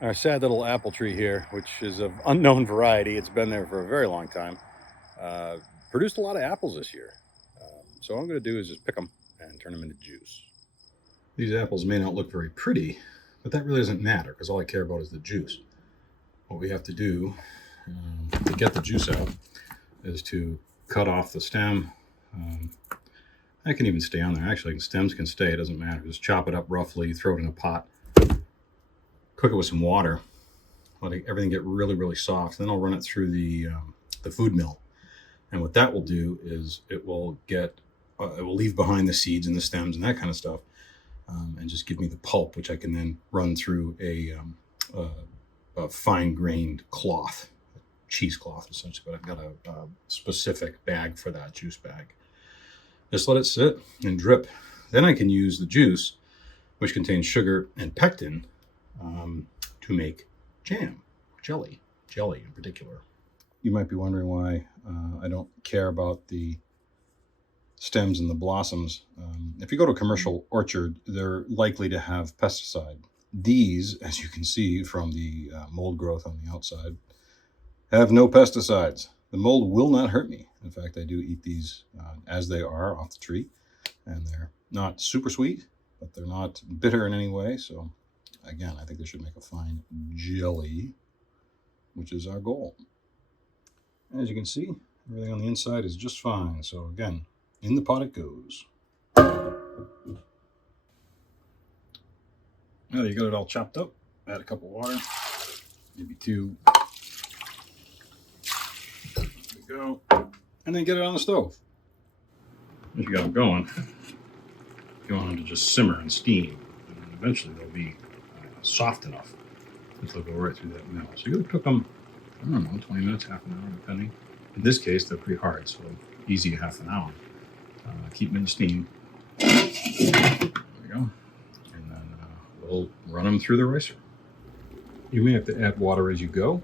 Our sad little apple tree here, which is of unknown variety, it's been there for a very long time, uh, produced a lot of apples this year. So what I'm going to do is just pick them and turn them into juice. These apples may not look very pretty, but that really doesn't matter because all I care about is the juice. What we have to do to get the juice out is to cut off the stem. I can even stay on there. Actually, stems can stay. It doesn't matter. Just chop it up roughly, throw it in a pot, cook it with some water, let everything get really, really soft. Then I'll run it through the food mill. And what that will do is it will leave behind the seeds and the stems and that kind of stuff, and just give me the pulp, which I can then run through a fine-grained cloth, cheesecloth essentially. But I've got a specific bag for that, juice bag. Just let it sit and drip. Then I can use the juice, which contains sugar and pectin, to make jam, jelly in particular. You might be wondering why I don't care about the stems and the blossoms. If you go to a commercial orchard, they're likely to have pesticide. These, as you can see from the mold growth on the outside, have no pesticides. The mold will not hurt me. In fact, I do eat these as they are off the tree, and they're not super sweet, but they're not bitter in any way. So again, I think they should make a fine jelly, which is our goal. As you can see, everything on the inside is just fine. So again, in the pot it goes. Now that you got it all chopped up, add a cup of water, maybe 2. There we go. And then get it on the stove. Once you got them going, you want them to just simmer and steam. And eventually they'll be soft enough that they'll go right through that mill. So you're going to cook them, I don't know, 20 minutes, half an hour, depending. In this case, they're pretty hard, so easy half an hour. Keep them in steam. There we go. And then we'll run them through the ricer. You may have to add water as you go.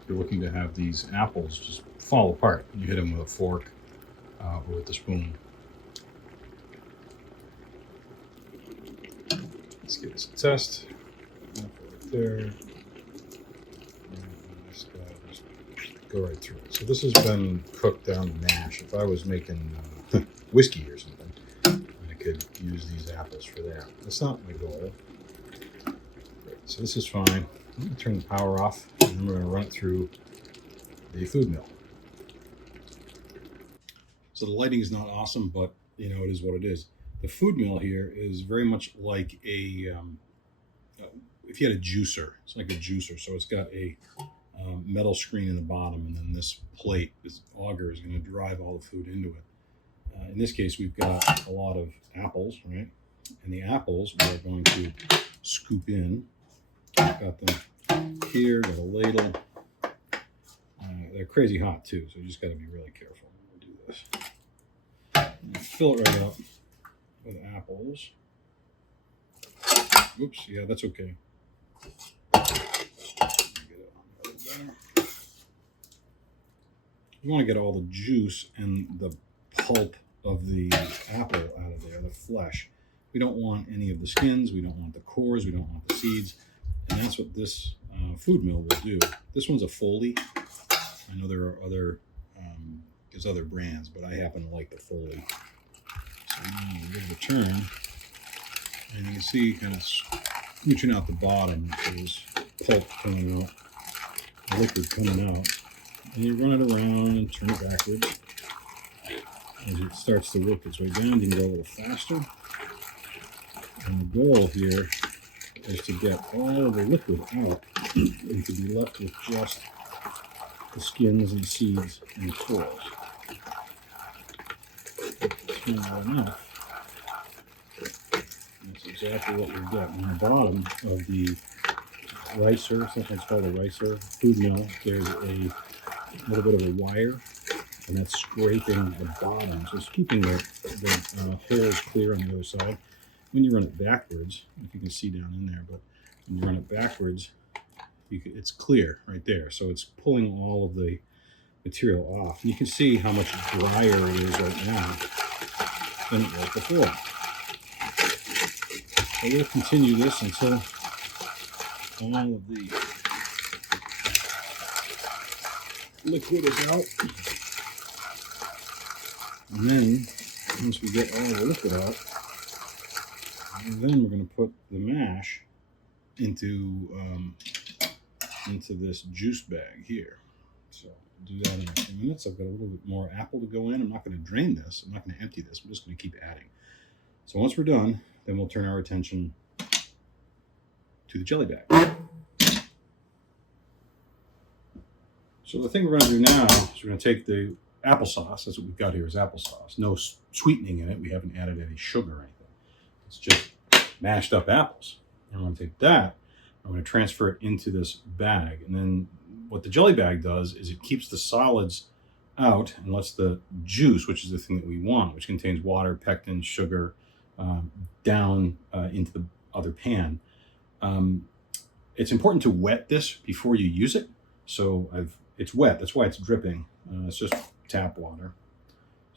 If you're looking to have these apples just fall apart, you hit them with a fork or with the spoon. Let's give this a test. Right there. And just go right through it. So this has been cooked down to mash. If I was making whiskey or something, I could use these apples for that. That's not my goal. So this is fine. I'm going to turn the power off, and then we're going to run it through the food mill. So the lighting is not awesome, but you know, it is what it is. The food mill here is very much like if you had a juicer. It's like a juicer. So it's got a metal screen in the bottom, and then this plate, this auger, is going to drive all the food into it. In this case, we've got a lot of apples, right? And the apples we're going to scoop in. I've got them here, got a ladle. They're crazy hot too, so you just got to be really careful when we do this. Fill it right up with apples. Oops, yeah, that's okay. You want to get all the juice and the pulp of the apple out of there, the flesh. We don't want any of the skins, we don't want the cores, we don't want the seeds, and that's what this food mill will do. This one's a Foley. I know there are there's other brands, but I happen to like the Foley. So I'm going to give it a turn, and you can see kind of scooching out the bottom, there's pulp coming out, the liquid coming out, and you run it around and turn it backwards. As it starts to work its way down, you can go a little faster. And the goal here is to get all of the liquid out and to be left with just the skins and seeds and the cores. Small enough. That's exactly what we get. On the bottom of the ricer, sometimes called a ricer, food mill, there's a little bit of a wire, and that's scraping the bottom. So it's keeping the holes clear on the other side. When you run it backwards, if you can see down in there, but when you run it backwards, it's clear right there. So it's pulling all of the material off. And you can see how much drier it is right now than it was before. So we'll continue this until all of the liquid is out. And then, once we get all the liquid out, then we're going to put the mash into this juice bag here. So do that in a few minutes. I've got a little bit more apple to go in. I'm not going to drain this. I'm not going to empty this. I'm just going to keep adding. So once we're done, then we'll turn our attention to the jelly bag. So the thing we're going to do now is we're going to take the applesauce. That's what we've got here is applesauce. No sweetening in it. We haven't added any sugar or anything. It's just mashed up apples. And I'm going to take that. I'm going to transfer it into this bag. And then what the jelly bag does is it keeps the solids out and lets the juice, which is the thing that we want, which contains water, pectin, sugar, down into the other pan. It's important to wet this before you use it. So it's wet. That's why it's dripping. It's just tap water.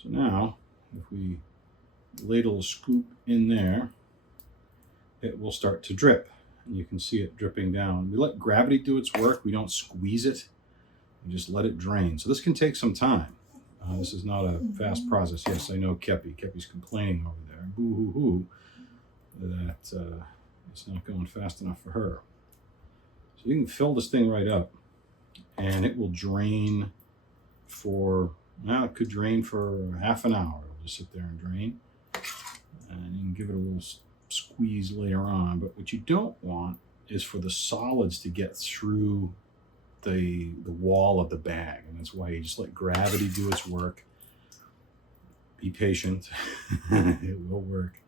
So now, if we ladle a scoop in there, it will start to drip. And you can see it dripping down. We let gravity do its work. We don't squeeze it. We just let it drain. So this can take some time. This is not a fast process. Yes, I know Kepi. Kepi's complaining over there. Boo-hoo-hoo. That it's not going fast enough for her. So you can fill this thing right up. And it will drain for, well, it could drain for half an hour. It'll just sit there and drain. And you can give it a little squeeze later on. But what you don't want is for the solids to get through the wall of the bag. And that's why you just let gravity do its work. Be patient. It will work.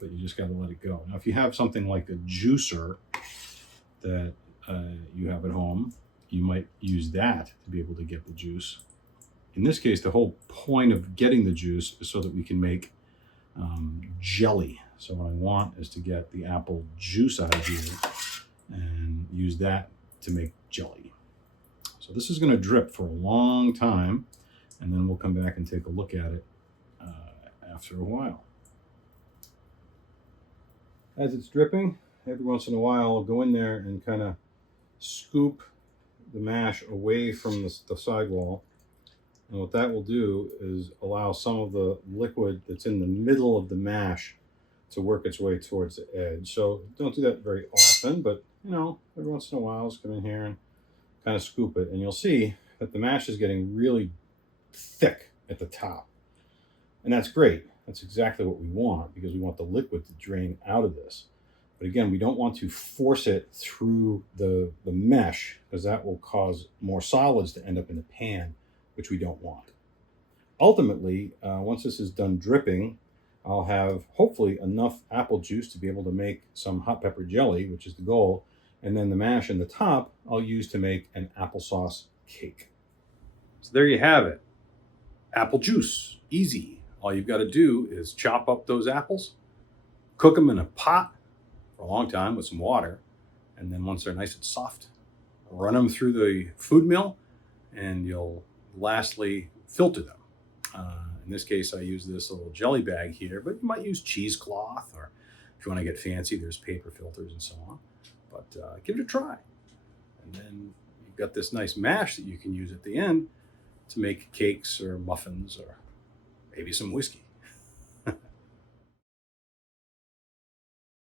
But you just got to let it go. Now, if you have something like a juicer that you have at home, you might use that to be able to get the juice. In this case, the whole point of getting the juice is so that we can make jelly. So what I want is to get the apple juice out of here and use that to make jelly. So this is going to drip for a long time, and then we'll come back and take a look at it after a while. As it's dripping, every once in a while I'll go in there and kind of scoop the mash away from the sidewall. And what that will do is allow some of the liquid that's in the middle of the mash to work its way towards the edge. So don't do that very often, but you know, every once in a while just come in here and kind of scoop it. And you'll see that the mash is getting really thick at the top. And that's great. That's exactly what we want because we want the liquid to drain out of this. But again, we don't want to force it through the mesh because that will cause more solids to end up in the pan, which we don't want. Ultimately, once this is done dripping, I'll have hopefully enough apple juice to be able to make some hot pepper jelly, which is the goal. And then the mash in the top, I'll use to make an applesauce cake. So there you have it. Apple juice, easy. All you've got to do is chop up those apples, cook them in a pot for a long time with some water, and then once they're nice and soft, run them through the food mill, and you'll lastly filter them. In this case, I use this little jelly bag here, but you might use cheesecloth, or if you want to get fancy, there's paper filters and so on. But give it a try. And then you've got this nice mash that you can use at the end to make cakes or muffins or maybe some whiskey.